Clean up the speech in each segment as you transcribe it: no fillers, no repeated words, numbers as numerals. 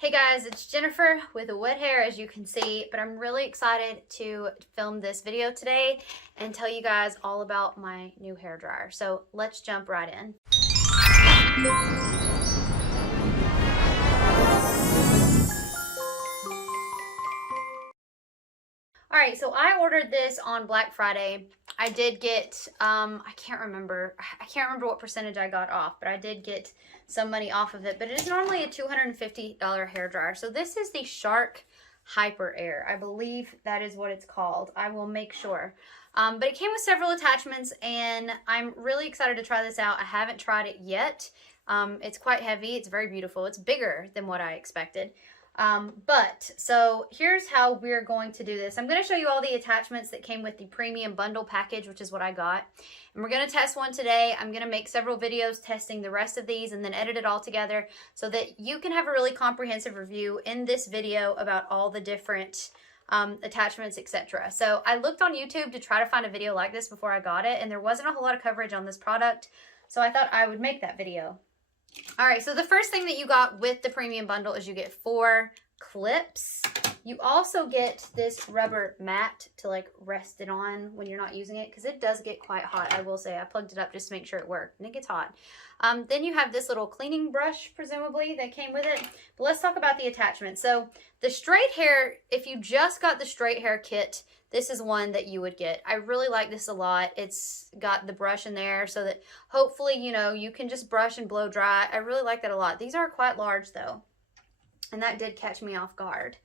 Hey guys, it's Jennifer with wet hair, as you can see, but I'm really excited to film this video today and tell you guys all about my new hair dryer. So let's jump right in. All right, so I ordered this on Black Friday. I did get, I can't remember what percentage I got off, but I did get some money off of it. But it is normally a $250 hair dryer. So this is the Shark HyperAir. I believe that is what it's called. I will make sure. But it came with several attachments, and I'm really excited to try this out. I haven't tried it yet. It's quite heavy. It's very beautiful. It's bigger than what I expected. So here's how we're going to do this. I'm going to show you all the attachments that came with the premium bundle package, which is what I got. And we're going to test one today. I'm going to make several videos testing the rest of these and then edit it all together so that you can have a really comprehensive review in this video about all the different attachments, etc. So I looked on YouTube to try to find a video like this before I got it, and there wasn't a whole lot of coverage on this product. So I thought I would make that video. All right, so the first thing that you got with the premium bundle is you get 4 clips. You also get this rubber mat to like rest it on when you're not using it, because it does get quite hot. I will say I plugged it up just to make sure it worked, and it gets hot. Then you have this little cleaning brush, presumably, that came with it. But let's talk about the attachment. So the straight hair, if you just got the straight hair kit, this is one that you would get. I really like this a lot. It's got the brush in there so that hopefully, you know, you can just brush and blow dry. I really like that a lot. These are quite large though, and that did catch me off guard.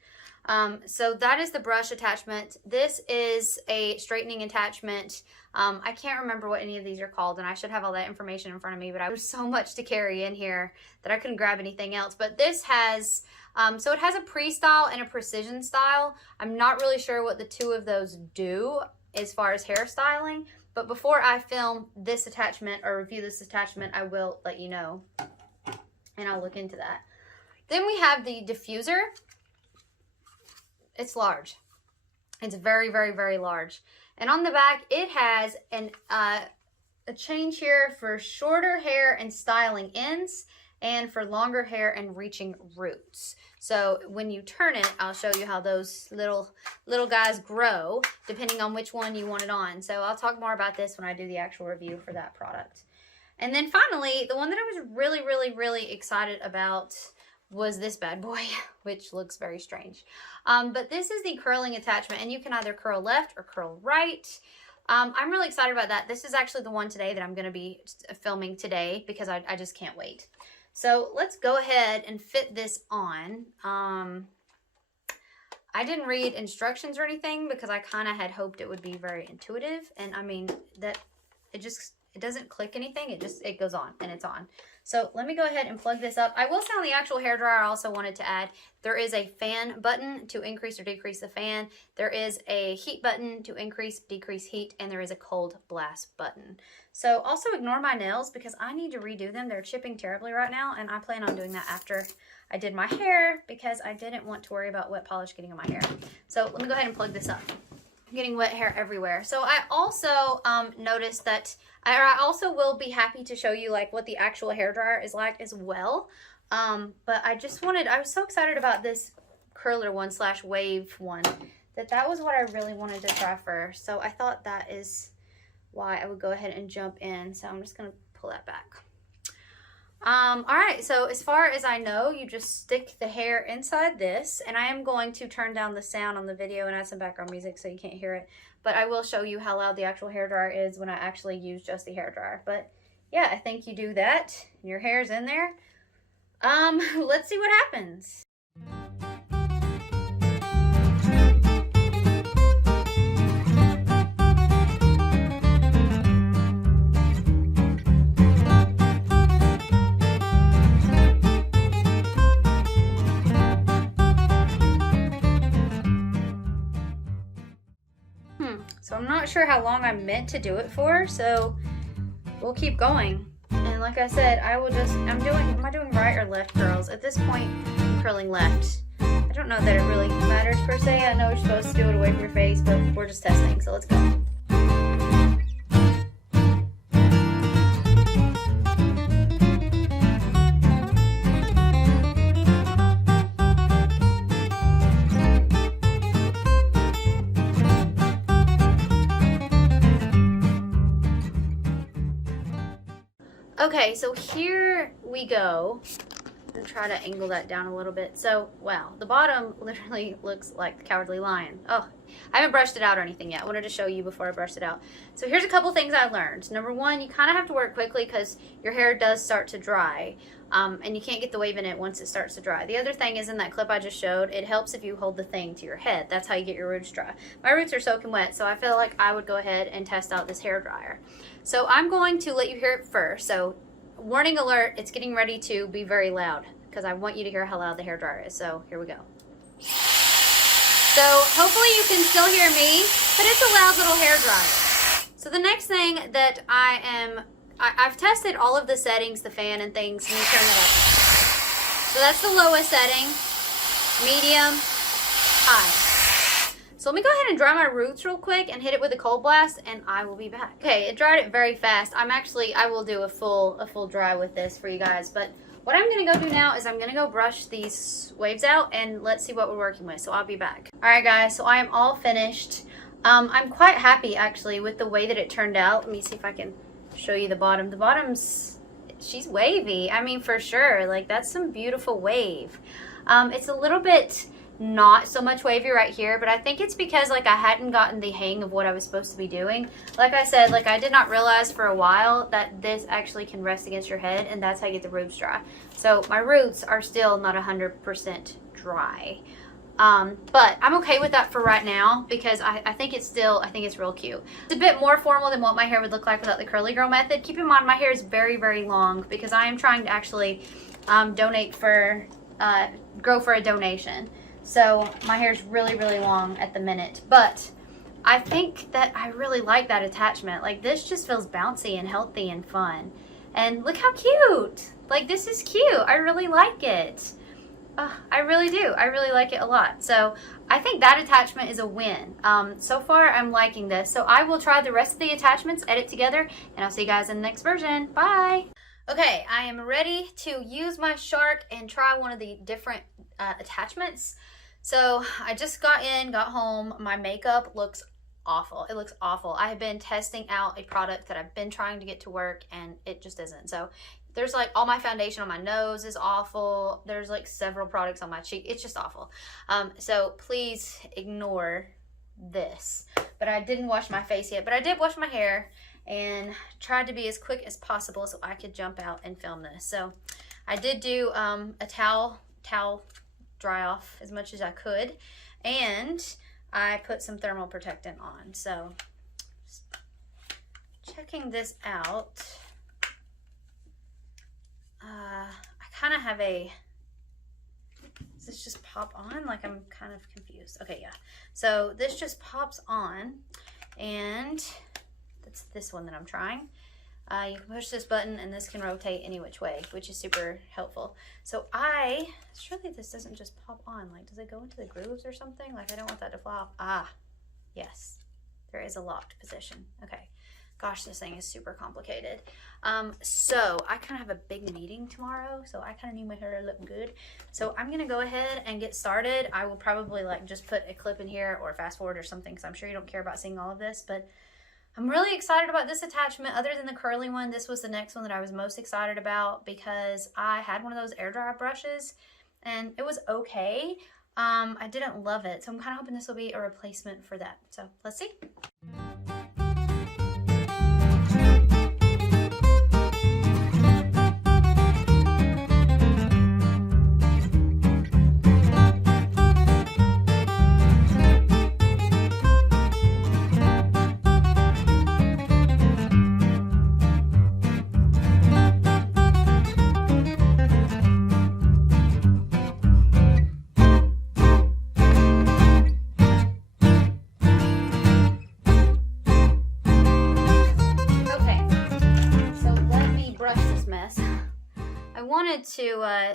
So that is the brush attachment. This is a straightening attachment. I can't remember what any of these are called, and I should have all that information in front of me, but there's so much to carry in here that I couldn't grab anything else. But this has, so it has a pre-style and a precision style. I'm not really sure what the two of those do as far as hairstyling, but before I film this attachment or review this attachment, I will let you know, and I'll look into that. Then we have the diffuser. It's large. It's very, very, very large. And on the back, it has a change here for shorter hair and styling ends, and for longer hair and reaching roots. So when you turn it, I'll show you how those little guys grow depending on which one you want it on. So I'll talk more about this when I do the actual review for that product. And then finally, the one that I was really, really, really excited about was this bad boy, which looks very strange. But this is the curling attachment, and you can either curl left or curl right. I'm really excited about that. This is actually the one today that I'm going to be filming today because I just can't wait. So let's go ahead and fit this on. I didn't read instructions or anything because I kind of had hoped it would be very intuitive. And I mean, that it doesn't click anything. It goes on and it's on. So let me go ahead and plug this up. I will say on the actual hairdryer, I also wanted to add, there is a fan button to increase or decrease the fan. There is a heat button to increase, decrease heat, and there is a cold blast button. So also ignore my nails because I need to redo them. They're chipping terribly right now, and I plan on doing that after I did my hair because I didn't want to worry about wet polish getting on my hair. So let me go ahead and plug this up. I'm getting wet hair everywhere. So I also noticed that I also will be happy to show you like what the actual hairdryer is like as well. But I was so excited about this curler one / wave one that was what I really wanted to try first. So I thought that is why I would go ahead and jump in. So I'm just going to pull that back. All right, so as far as I know, you just stick the hair inside this, and I am going to turn down the sound on the video and add some background music so you can't hear it, but I will show you how loud the actual hairdryer is when I actually use just the hairdryer. But yeah, I think you do that, and your hair's in there. Let's see what happens. So I'm not sure how long I'm meant to do it for, so we'll keep going. And like I said, am I doing right or left curls? At this point, I'm curling left. I don't know that it really matters per se. I know you're supposed to do it away from your face, but we're just testing, so let's go. Okay, so here we go. I'm gonna try to angle that down a little bit. So, wow, the bottom literally looks like the Cowardly Lion. Oh, I haven't brushed it out or anything yet. I wanted to show you before I brushed it out. So here's a couple things I learned. Number one, you kind of have to work quickly because your hair does start to dry. And you can't get the wave in it once it starts to dry. The other thing is in that clip I just showed, it helps if you hold the thing to your head. That's how you get your roots dry. My roots are soaking wet, so I feel like I would go ahead and test out this hair dryer. So I'm going to let you hear it first. So warning alert, it's getting ready to be very loud because I want you to hear how loud the hair dryer is. So here we go. So hopefully you can still hear me, but it's a loud little hair dryer. So the next thing that I've tested all of the settings, the fan and things, and you turn that up. So that's the lowest setting, medium, high. So let me go ahead and dry my roots real quick and hit it with a cold blast, and I will be back. Okay, it dried it very fast. I will do a full dry with this for you guys, but what I'm gonna go do now is I'm gonna go brush these waves out and let's see what we're working with. So I'll be back. All right, guys, so I am all finished. I'm quite happy actually with the way that it turned out. Let me see if I can show you the bottom. The bottom's, she's wavy. I mean, for sure, like that's some beautiful wave. It's a little bit not so much wavy right here, but I think it's because like I hadn't gotten the hang of what I was supposed to be doing. Like I said, like I did not realize for a while that this actually can rest against your head, and that's how you get the roots dry. So my roots are still not 100% dry. But I'm okay with that for right now because I think it's real cute. It's a bit more formal than what my hair would look like without the curly girl method. Keep in mind my hair is very, very long because I am trying to actually grow for a donation. So my hair is really, really long at the minute, but I think that I really like that attachment. Like this just feels bouncy and healthy and fun. And look how cute. Like this is cute. I really like it. I really do. I really like it a lot. So I think that attachment is a win. So far I'm liking this. So I will try the rest of the attachments, edit together, and I'll see you guys in the next version. Bye. Okay, I am ready to use my shark and try one of the different attachments. So I just got home. My makeup looks awful. It looks awful. I have been testing out a product that I've been trying to get to work and it just isn't. So there's like all my foundation on my nose is awful. There's like several products on my cheek. It's just awful. So please ignore this. But I didn't wash my face yet, but I did wash my hair and tried to be as quick as possible so I could jump out and film this. So I did do a towel dry off as much as I could, and I put some thermal protectant on. So checking this out, I kind of have does this just pop on? Like I'm kind of confused. Okay, yeah. So this just pops on, and that's this one that I'm trying. You can push this button and this can rotate any which way, which is super helpful. So surely this doesn't just pop on. Like, does it go into the grooves or something? Like, I don't want that to fly off. Ah, yes, there is a locked position. Okay, gosh, this thing is super complicated. So I kind of have a big meeting tomorrow, so I kind of need my hair to look good. So I'm gonna go ahead and get started. I will probably like just put a clip in here or fast forward or something, because I'm sure you don't care about seeing all of this, but I'm really excited about this attachment. Other than the curly one, this was the next one that I was most excited about because I had one of those air dry brushes and it was okay. I didn't love it, so I'm kind of hoping this will be a replacement for that. So let's see.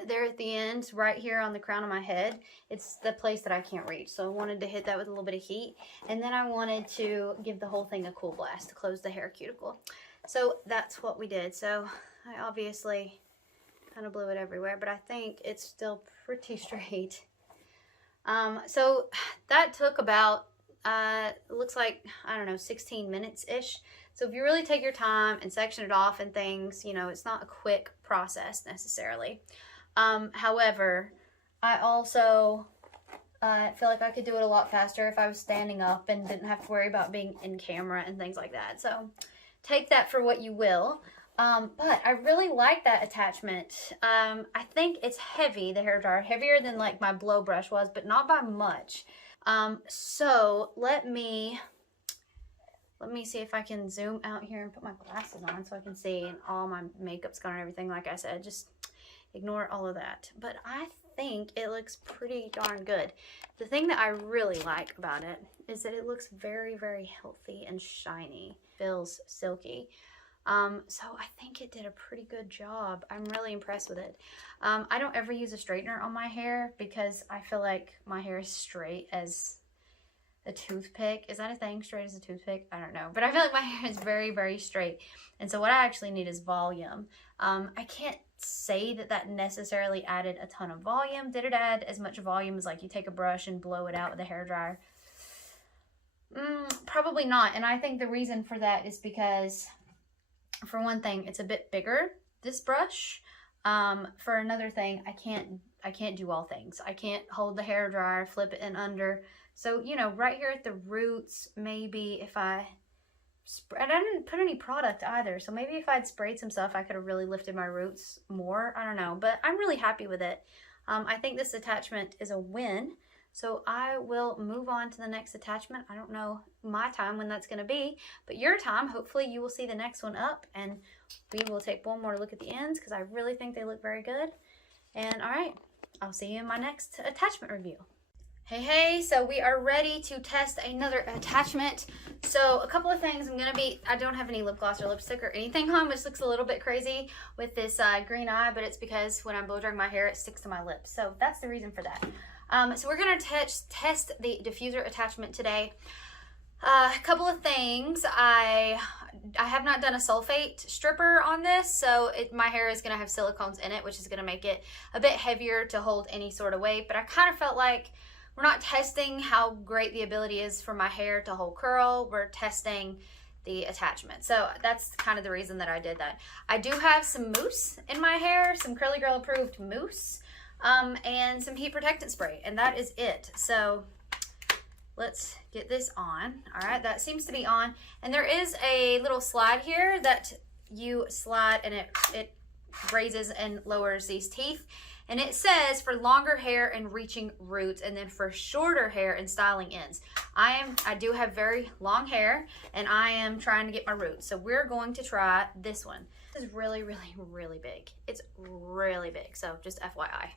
There at the end, right here on the crown of my head, it's the place that I can't reach. So I wanted to hit that with a little bit of heat. And then I wanted to give the whole thing a cool blast to close the hair cuticle. So that's what we did. So I obviously kind of blew it everywhere, but I think it's still pretty straight. So that took about, it looks like, I don't know, 16 minutes-ish. So if you really take your time and section it off and things, you know, it's not a quick process necessarily. However, I also feel like I could do it a lot faster if I was standing up and didn't have to worry about being in camera and things like that. So take that for what you will. But I really like that attachment. I think it's heavy, the hairdryer, heavier than like my blow brush was, but not by much. So let me see if I can zoom out here and put my glasses on so I can see, and all my makeup's gone and everything. Like I said, just ignore all of that. But I think it looks pretty darn good. The thing that I really like about it is that it looks very, very healthy and shiny. Feels silky. So I think it did a pretty good job. I'm really impressed with it. I don't ever use a straightener on my hair because I feel like my hair is straight as a toothpick. Is that a thing? Straight as a toothpick? I don't know. But I feel like my hair is very, very straight. And so what I actually need is volume. I can't say that that necessarily added a ton of volume. Did it add as much volume as like you take a brush and blow it out with a hairdryer? Probably not. And I think the reason for that is because, for one thing, it's a bit bigger, this brush. For another thing, I can't do all things. I can't hold the hairdryer, flip it in under. So, you know, right here at the roots, maybe if I didn't put any product either. So maybe if I'd sprayed some stuff, I could have really lifted my roots more. I don't know, but I'm really happy with it. I think this attachment is a win. So I will move on to the next attachment. I don't know my time when that's going to be, but your time, hopefully you will see the next one up, and we will take one more look at the ends because I really think they look very good. And all right, I'll see you in my next attachment review. Hey, so we are ready to test another attachment. So a couple of things I don't have any lip gloss or lipstick or anything on, which looks a little bit crazy with this green eye, but it's because when I'm blow drying my hair, it sticks to my lips. So that's the reason for that. So we're gonna test the diffuser attachment today. A couple of things. I have not done a sulfate stripper on this, so my hair is gonna have silicones in it, which is gonna make it a bit heavier to hold any sort of weight, but I kind of felt like we're not testing how great the ability is for my hair to hold curl. We're testing the attachment. So that's kind of the reason that I did that. I do have some mousse in my hair, some Curly Girl approved mousse, and some heat protectant spray, and that is it. So let's get this on. All right, that seems to be on. And there is a little slide here that you slide, and it raises and lowers these teeth. And it says for longer hair and reaching roots, and then for shorter hair and styling ends. I do have very long hair, and I am trying to get my roots. So we're going to try this one. This is really, really, really big. It's really big, so just FYI.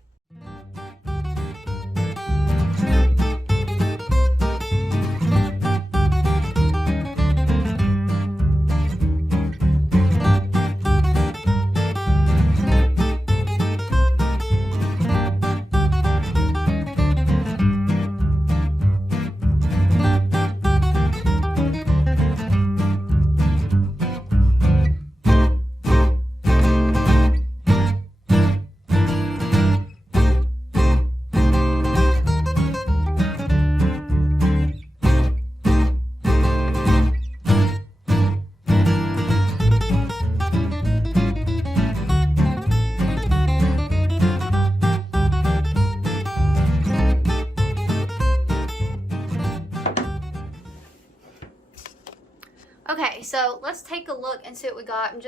Okay, so let's take a look and see what we got. I'm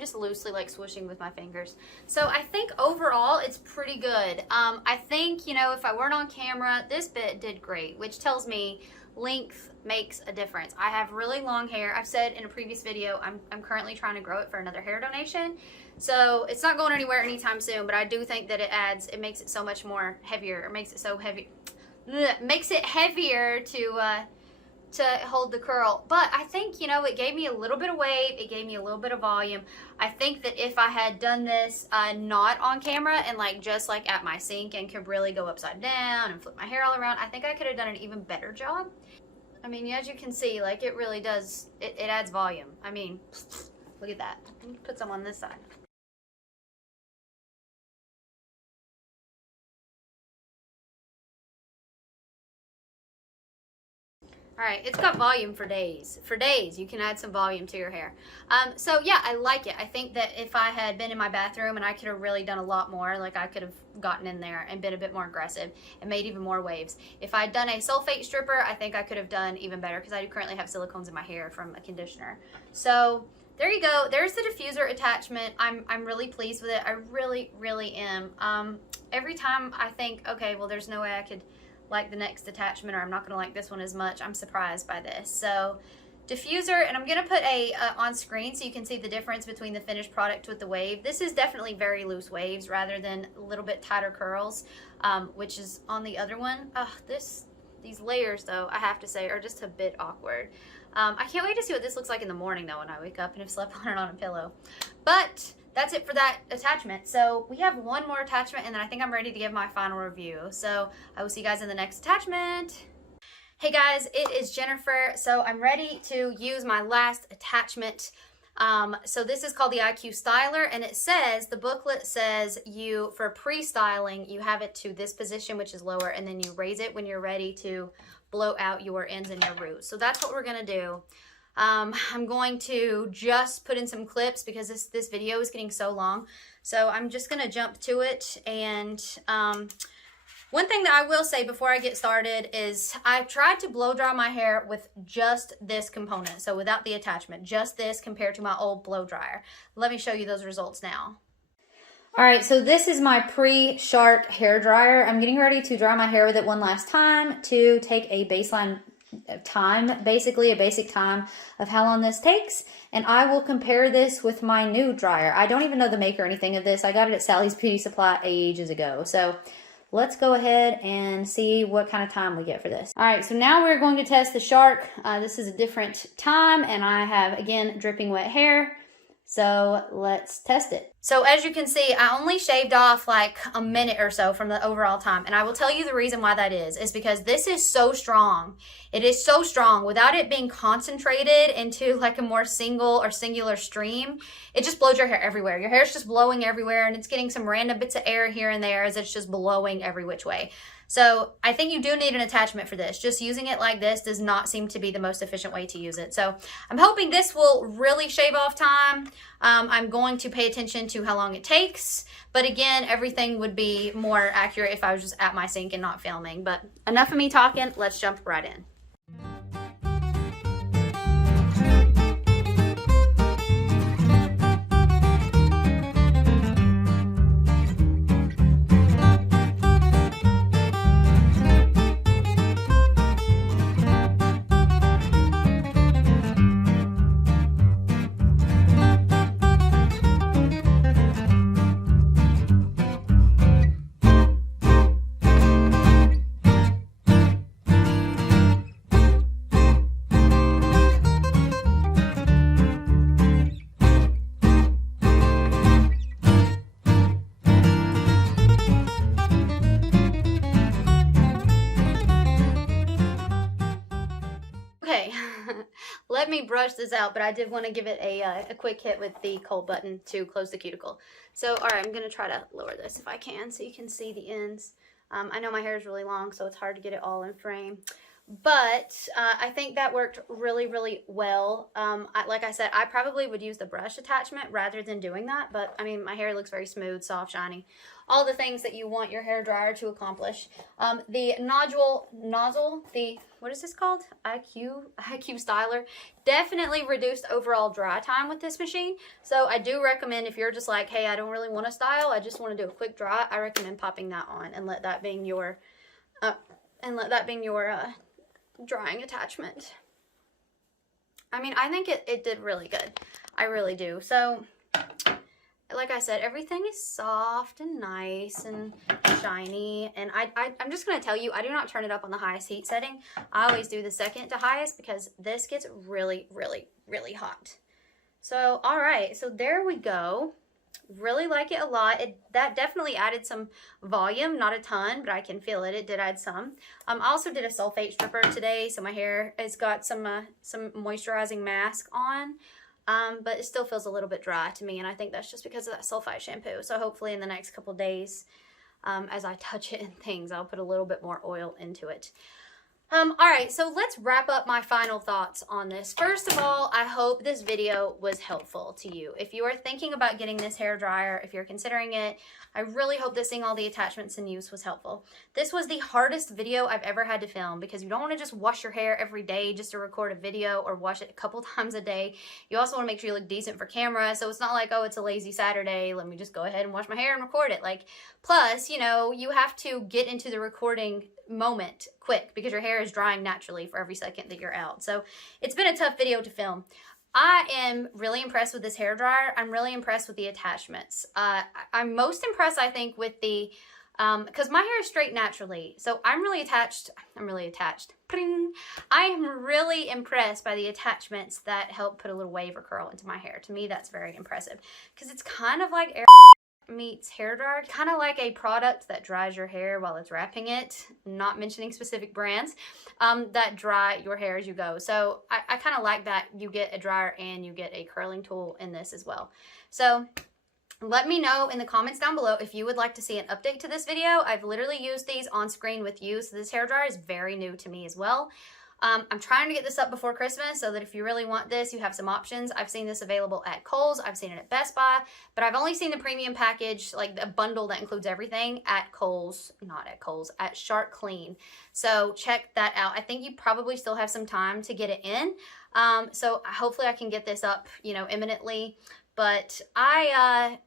just loosely like swooshing with my fingers. So I think overall it's pretty good. I think, you know, if I weren't on camera, this bit did great, which tells me length makes a difference. I have really long hair. I've said in a previous video, I'm currently trying to grow it for another hair donation. So it's not going anywhere anytime soon, but I do think that it makes it so much more heavier. It makes it so heavy. Makes it heavier to hold the curl. But I think, you know, it gave me a little bit of weight, it gave me a little bit of volume. I think that if I had done this not on camera and like just like at my sink and could really go upside down and flip my hair all around, I think I could have done an even better job. I mean, as you can see, like it really does, it adds volume. I mean, look at that. Let me put some on this side. All right, it's got volume for days. For days, you can add some volume to your hair. So yeah, I like it. I think that if I had been in my bathroom and I could have really done a lot more, like I could have gotten in there and been a bit more aggressive and made even more waves. If I'd done a sulfate stripper, I think I could have done even better because I do currently have silicones in my hair from a conditioner. So there you go. There's the diffuser attachment. I'm really pleased with it. I really, really am. Every time I think, okay, well, there's no way I could like the next attachment, or I'm not gonna like this one as much, I'm surprised by this. So diffuser, and I'm gonna put a on screen so you can see the difference between the finished product with the wave. This is definitely very loose waves rather than a little bit tighter curls, which is on the other one. These layers though, I have to say, are just a bit awkward. I can't wait to see what this looks like in the morning though when I wake up and have slept on it on a pillow. But that's it for that attachment. So we have one more attachment and then I think I'm ready to give my final review. So I will see you guys in the next attachment. Hey guys, it is Jennifer. So I'm ready to use my last attachment. So this is called the IQ Styler, and it says, the booklet says for pre-styling, you have it to this position, which is lower, and then you raise it when you're ready to blow out your ends and your roots. So that's what we're gonna do. I'm going to just put in some clips because this video is getting so long. So I'm just going to jump to it. And one thing that I will say before I get started is I tried to blow dry my hair with just this component. So without the attachment, just this compared to my old blow dryer. Let me show you those results now. All right, so this is my pre-Shark hair dryer. I'm getting ready to dry my hair with it one last time to take a baseline time, basically a basic time of how long this takes, and I will compare this with my new dryer. I don't even know the maker or anything of this. I got it at Sally's Beauty Supply ages ago. So let's go ahead and see what kind of time we get for this. All right, so now we're going to test the Shark. This is a different time, and I have, again, dripping wet hair. So let's test it. So as you can see, I only shaved off like a minute or so from the overall time. And I will tell you the reason why that is because this is so strong. It is so strong without it being concentrated into like a more singular stream. It just blows your hair everywhere. Your hair is just blowing everywhere, and it's getting some random bits of air here and there as it's just blowing every which way. So I think you do need an attachment for this. Just using it like this does not seem to be the most efficient way to use it. So I'm hoping this will really shave off time. I'm going to pay attention to how long it takes. But again, everything would be more accurate if I was just at my sink and not filming. But enough of me talking. Let's jump right in. Let me brush this out, but I did want to give it a quick hit with the cold button to close the cuticle. So, all right, I'm going to try to lower this if I can so you can see the ends. I know my hair is really long, so it's hard to get it all in frame. But I think that worked really, really well. Like I said, I probably would use the brush attachment rather than doing that. But, I mean, my hair looks very smooth, soft, shiny. All the things that you want your hair dryer to accomplish. The nozzle, what is this called? IQ Styler. Definitely reduced overall dry time with this machine. So I do recommend if you're just like, hey, I don't really want to style, I just want to do a quick dry, I recommend popping that on and let that being your, drying attachment. I mean, I think it did really good. I really do. So, like I said, everything is soft and nice and shiny. And I'm just going to tell you, I do not turn it up on the highest heat setting. I always do the second to highest because this gets really, really, really hot. So, all right. So, there we go. Really like it a lot. That definitely added some volume, not a ton, but I can feel it. It did add some. I also did a sulfate stripper today, so my hair has got some moisturizing mask on, but it still feels a little bit dry to me, and I think that's just because of that sulfite shampoo. So hopefully in the next couple days, as I touch it and things, I'll put a little bit more oil into it. All right, so let's wrap up my final thoughts on this. First of all, I hope this video was helpful to you. If you are thinking about getting this hair dryer, if you're considering it, I really hope that seeing all the attachments and use was helpful. This was the hardest video I've ever had to film because you don't want to just wash your hair every day just to record a video or wash it a couple times a day. You also want to make sure you look decent for camera, so it's not like, oh, it's a lazy Saturday, let me just go ahead and wash my hair and record it. Like, plus, you know, you have to get into the recording moment quick because your hair is drying naturally for every second that you're out. So it's been a tough video to film. I am really impressed with this hair dryer. I'm really impressed with the attachments. I'm most impressed, I think, with the, because my hair is straight naturally. So I'm really attached. Pring. I am really impressed by the attachments that help put a little wave or curl into my hair. To me, that's very impressive because it's kind of like meets hair dryer, kind of like a product that dries your hair while it's wrapping it, not mentioning specific brands, that dry your hair as you go. So I kind of like that you get a dryer and you get a curling tool in this as well. So let me know in the comments down below if you would like to see an update to this video. I've literally used these on screen with you, so this hair dryer is very new to me as well. I'm trying to get this up before Christmas so that if you really want this, you have some options. I've seen this available at Kohl's. I've seen it at Best Buy, but I've only seen the premium package, like the bundle that includes everything at Kohl's, not at Kohl's, at Shark Clean. So check that out. I think you probably still have some time to get it in. So hopefully I can get this up, you know, imminently, but I'm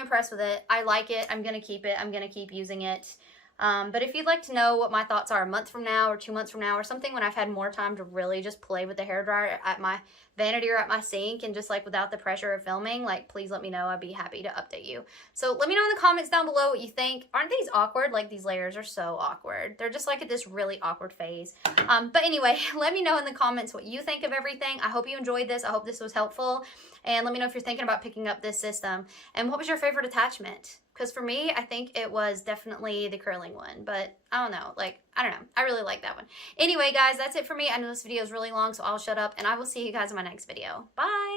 impressed with it. I like it. I'm going to keep it. I'm going to keep using it. But if you'd like to know what my thoughts are a month from now or 2 months from now or something when I've had more time to really just play with the hairdryer at my vanity or at my sink and just like without the pressure of filming, like please let me know. I'd be happy to update you. So let me know in the comments down below what you think. Aren't these awkward? Like these layers are so awkward. They're just like at this really awkward phase. But anyway, let me know in the comments what you think of everything. I hope you enjoyed this. I hope this was helpful. And let me know if you're thinking about picking up this system. And what was your favorite attachment? Because for me, I think it was definitely the curling one, but I don't know. Like, I don't know. I really like that one. Anyway, guys, that's it for me. I know this video is really long, so I'll shut up, and I will see you guys in my next video. Bye!